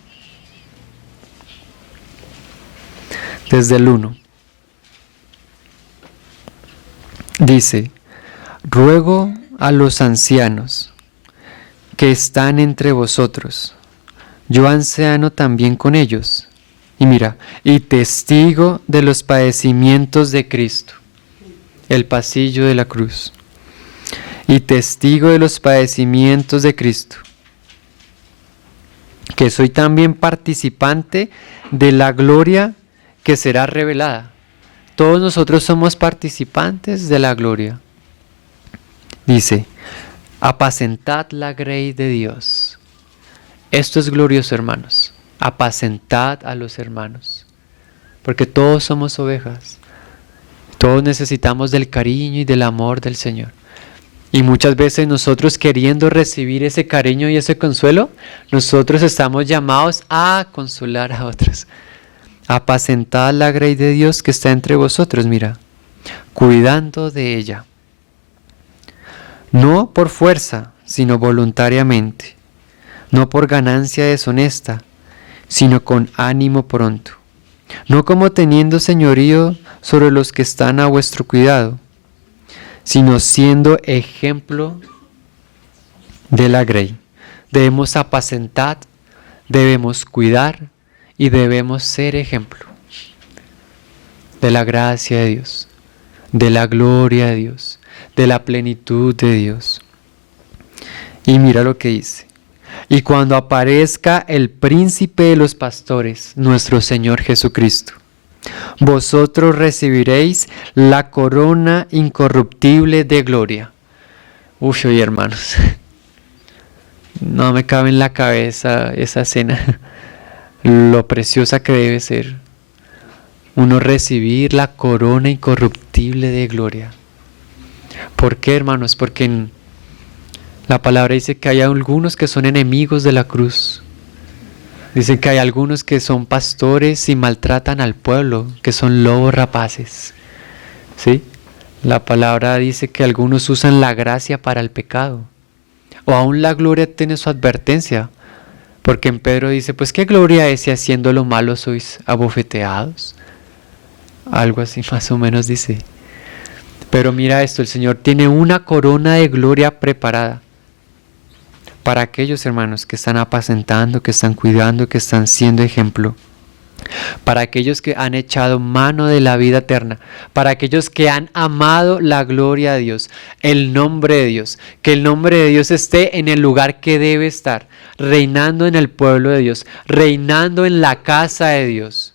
Desde el 1. Dice: ruego a los ancianos que están entre vosotros, yo anciano también con ellos, y mira, y testigo de los padecimientos de Cristo, el pasillo de la cruz, y testigo de los padecimientos de Cristo, que soy también participante de la gloria que será revelada. Todos nosotros somos participantes de la gloria. Dice: apacentad la grey de Dios. Esto es glorioso, hermanos. Apacentad a los hermanos. Porque todos somos ovejas. Todos necesitamos del cariño y del amor del Señor. Y muchas veces nosotros, queriendo recibir ese cariño y ese consuelo, nosotros estamos llamados a consolar a otros. Apacentad la grey de Dios que está entre vosotros, mira, cuidando de ella. No por fuerza, sino voluntariamente. No por ganancia deshonesta, sino con ánimo pronto. No como teniendo señorío sobre los que están a vuestro cuidado, sino siendo ejemplo de la grey. Debemos apacentar, debemos cuidar y debemos ser ejemplo de la gracia de Dios, de la gloria de Dios, de la plenitud de Dios. Y mira lo que dice: y cuando aparezca el príncipe de los pastores, nuestro Señor Jesucristo, vosotros recibiréis la corona incorruptible de gloria. Uf, oye, hermanos, no me cabe en la cabeza esa escena, lo preciosa que debe ser uno recibir la corona incorruptible de gloria. ¿Por qué, hermanos? Porque la palabra dice que hay algunos que son enemigos de la cruz. Dice que hay algunos que son pastores y maltratan al pueblo, que son lobos rapaces. ¿Sí? La palabra dice que algunos usan la gracia para el pecado. O aún la gloria tiene su advertencia. Porque en Pedro dice: pues qué gloria es si haciendo lo malo sois abofeteados. Algo así más o menos dice. Pero mira esto, el Señor tiene una corona de gloria preparada para aquellos hermanos que están apacentando, que están cuidando, que están siendo ejemplo. Para aquellos que han echado mano de la vida eterna, para aquellos que han amado la gloria de Dios, el nombre de Dios, que el nombre de Dios esté en el lugar que debe estar, reinando en el pueblo de Dios, reinando en la casa de Dios.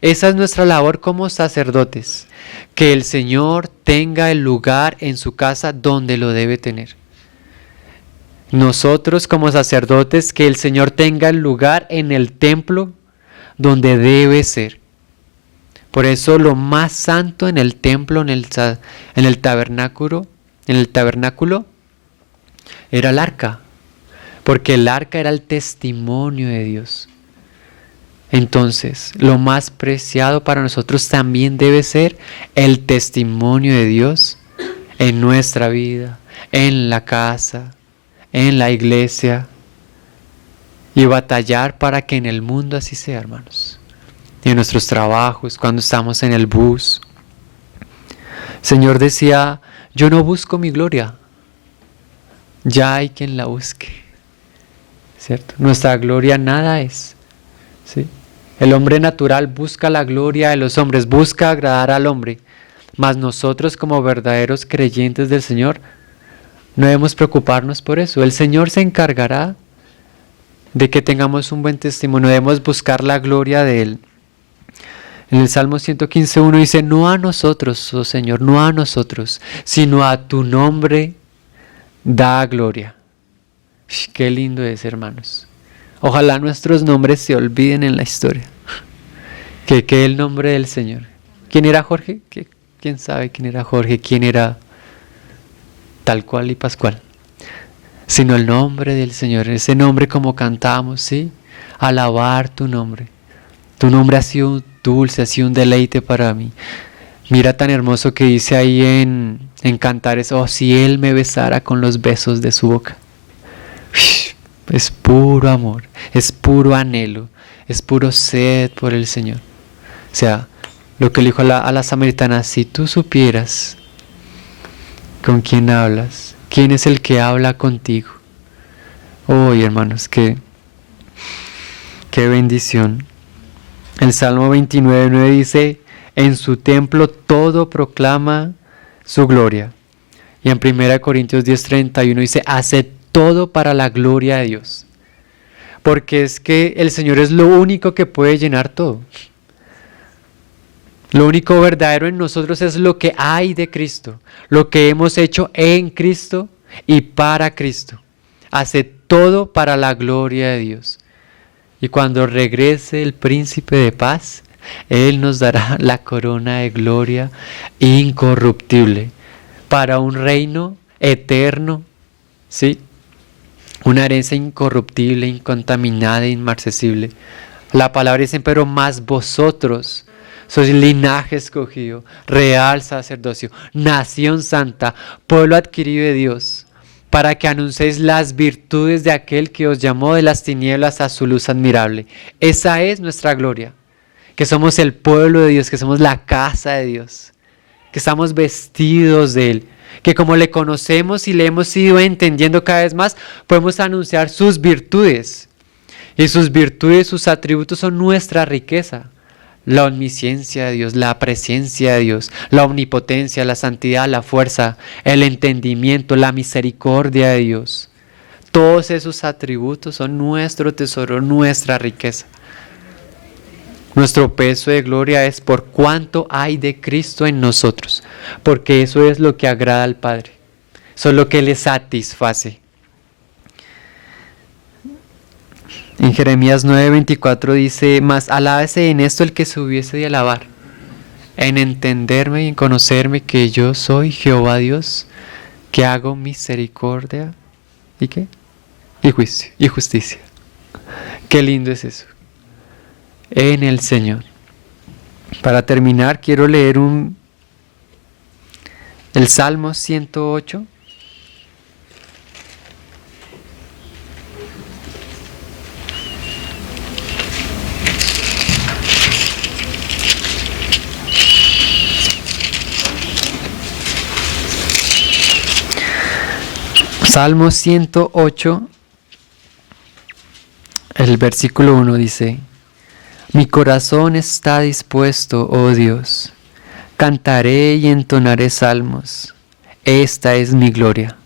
Esa es nuestra labor como sacerdotes, que el Señor tenga el lugar en su casa donde lo debe tener. Nosotros como sacerdotes, que el Señor tenga el lugar en el templo donde debe ser. Por eso lo más santo en el templo, en el tabernáculo, era el arca, porque el arca era el testimonio de Dios. Entonces, lo más preciado para nosotros también debe ser el testimonio de Dios en nuestra vida, en la casa, en la iglesia, y batallar para que en el mundo así sea, hermanos. Y en nuestros trabajos, cuando estamos en el bus. El Señor decía: yo no busco mi gloria, ya hay quien la busque. ¿Cierto? Nuestra gloria nada es. ¿Sí? El hombre natural busca la gloria de los hombres, busca agradar al hombre. Mas nosotros, como verdaderos creyentes del Señor, no debemos preocuparnos por eso. El Señor se encargará de que tengamos un buen testimonio. Debemos buscar la gloria de Él. En el Salmo 115:1 dice, no a nosotros, oh Señor, no a nosotros, sino a tu nombre da gloria. Qué lindo es, hermanos. Ojalá nuestros nombres se olviden en la historia. Que quede el nombre del Señor. ¿Quién era Jorge? ¿Quién sabe quién era Jorge? ¿Quién era tal cual y Pascual? Sino el nombre del Señor, ese nombre como cantamos, ¿sí? Alabar tu nombre. Tu nombre ha sido dulce, ha sido un deleite para mí. Mira tan hermoso que dice ahí en Cantares, oh, si Él me besara con los besos de su boca. Es puro amor, es puro anhelo, es puro sed por el Señor. O sea, lo que le dijo a la samaritana, si tú supieras con quién hablas, quién es el que habla contigo. Oh, hermanos, qué bendición. El Salmo 29:9 dice, en su templo todo proclama su gloria. Y en 1 Corintios 10:31 dice, hace todo para la gloria de Dios. Porque es que el Señor es lo único que puede llenar todo. Lo único verdadero en nosotros es lo que hay de Cristo, lo que hemos hecho en Cristo y para Cristo. Hace todo para la gloria de Dios. Y cuando regrese el príncipe de paz, Él nos dará la corona de gloria incorruptible para un reino eterno, ¿sí? Una herencia incorruptible, incontaminada, inmarcesible. La palabra dice, pero más vosotros sois linaje escogido, real sacerdocio, nación santa, pueblo adquirido de Dios, para que anunciéis las virtudes de aquel que os llamó de las tinieblas a su luz admirable. Esa es nuestra gloria, que somos el pueblo de Dios, que somos la casa de Dios, que estamos vestidos de Él, que como le conocemos y le hemos ido entendiendo cada vez más, podemos anunciar sus virtudes. Y sus virtudes, sus atributos son nuestra riqueza. La omnisciencia de Dios, la presencia de Dios, la omnipotencia, la santidad, la fuerza, el entendimiento, la misericordia de Dios. Todos esos atributos son nuestro tesoro, nuestra riqueza. Nuestro peso de gloria es por cuánto hay de Cristo en nosotros, porque eso es lo que agrada al Padre, eso es lo que le satisface. En Jeremías 9:24 dice, mas alábese en esto el que se hubiese de alabar, en entenderme y en conocerme que yo soy Jehová Dios, que hago misericordia, ¿y qué? Y juicio, y justicia. Qué lindo es eso. En el Señor. Para terminar, quiero leer el Salmo 108. Salmo 108, el versículo 1 dice, mi corazón está dispuesto, oh Dios, cantaré y entonaré salmos, esta es mi gloria.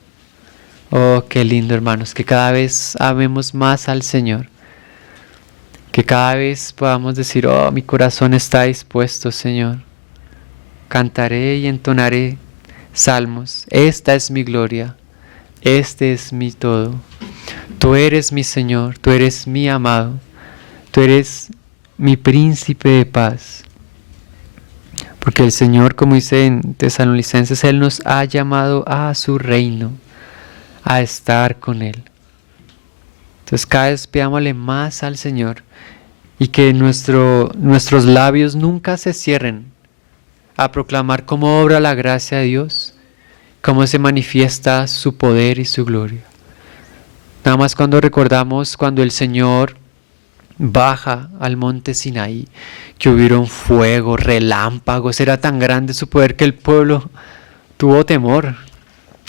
Oh, qué lindo, hermanos, que cada vez amemos más al Señor, que cada vez podamos decir, oh, mi corazón está dispuesto, Señor, cantaré y entonaré salmos, esta es mi gloria. Este es mi todo. Tú eres mi Señor, tú eres mi amado, tú eres mi príncipe de paz. Porque el Señor, como dice en Tesalonicenses, Él nos ha llamado a su reino, a estar con Él. Entonces cada vez pidámosle más al Señor y que nuestros labios nunca se cierren a proclamar cómo obra la gracia de Dios, cómo se manifiesta su poder y su gloria. Nada más cuando recordamos cuando el Señor baja al monte Sinaí, que hubieron fuego, relámpagos, era tan grande su poder que el pueblo tuvo temor.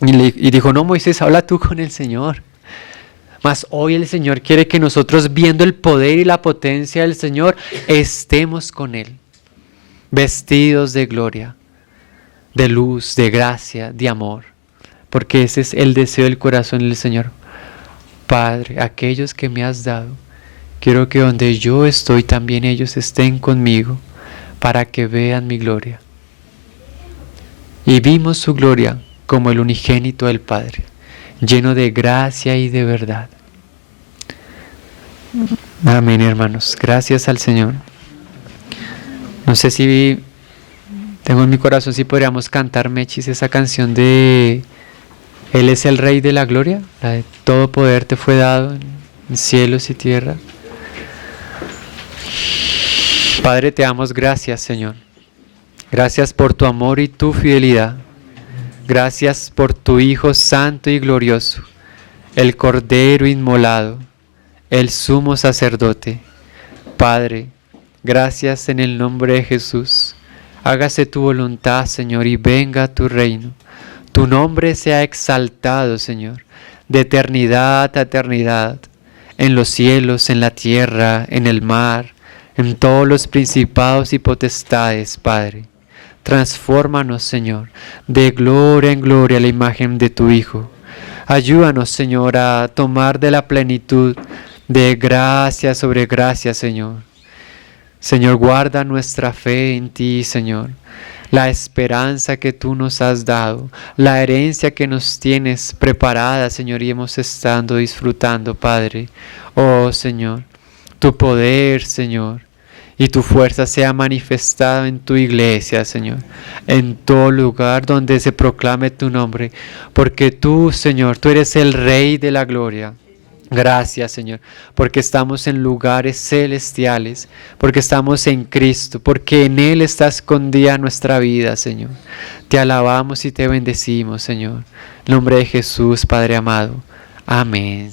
Y dijo, no, Moisés, habla tú con el Señor. Mas hoy el Señor quiere que nosotros, viendo el poder y la potencia del Señor, estemos con Él, vestidos de gloria, de luz, de gracia, de amor, porque ese es el deseo del corazón del Señor. Padre, aquellos que me has dado, quiero que donde yo estoy también ellos estén conmigo, para que vean mi gloria. Y vimos su gloria como el unigénito del Padre, lleno de gracia y de verdad. Amén, hermanos. Gracias al Señor. No sé si tengo en mi corazón si podríamos cantar, Mechis, esa canción de Él es el Rey de la Gloria, la de todo poder te fue dado en cielos y tierra. Padre, te damos gracias, Señor. Gracias por tu amor y tu fidelidad. Gracias por tu Hijo santo y glorioso, el Cordero inmolado, el sumo sacerdote. Padre, gracias en el nombre de Jesús. Hágase tu voluntad, Señor, y venga tu reino. Tu nombre sea exaltado, Señor, de eternidad a eternidad, en los cielos, en la tierra, en el mar, en todos los principados y potestades, Padre. Transfórmanos, Señor, de gloria en gloria a la imagen de tu Hijo. Ayúdanos, Señor, a tomar de la plenitud de gracia sobre gracia, Señor. Señor, guarda nuestra fe en ti, Señor. La esperanza que tú nos has dado, la herencia que nos tienes preparada, Señor, y hemos estado disfrutando, Padre. Oh, Señor, tu poder, Señor, y tu fuerza sea manifestada en tu iglesia, Señor, en todo lugar donde se proclame tu nombre, porque tú, Señor, tú eres el Rey de la gloria. Gracias, Señor, porque estamos en lugares celestiales, porque estamos en Cristo, porque en Él está escondida nuestra vida, Señor. Te alabamos y te bendecimos, Señor. En nombre de Jesús, Padre amado. Amén.